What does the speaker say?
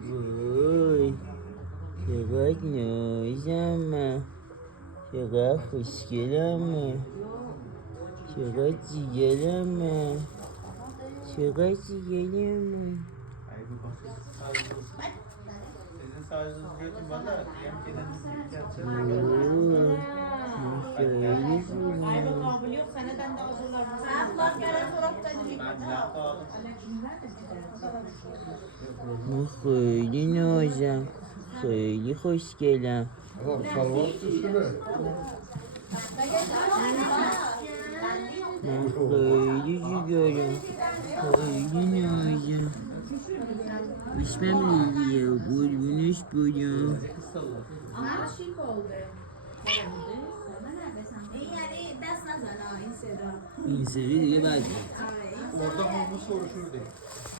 Vay. Şekat nozama. Şekat fışkılama. Şekat cigelama. Şekat cigelama. Sizin sağcınızı götürün valla. Mıhıyli hocam. Hayli hoş gelen. Adam salvat üstüne. Mıhıyli cügörüm. Hayli hocam. İsmem Liliye. Bulmuş bunu. Aşık oldu. Yani ders nazar Instagram. İnseri diye bak. Orada mı soruşur diye.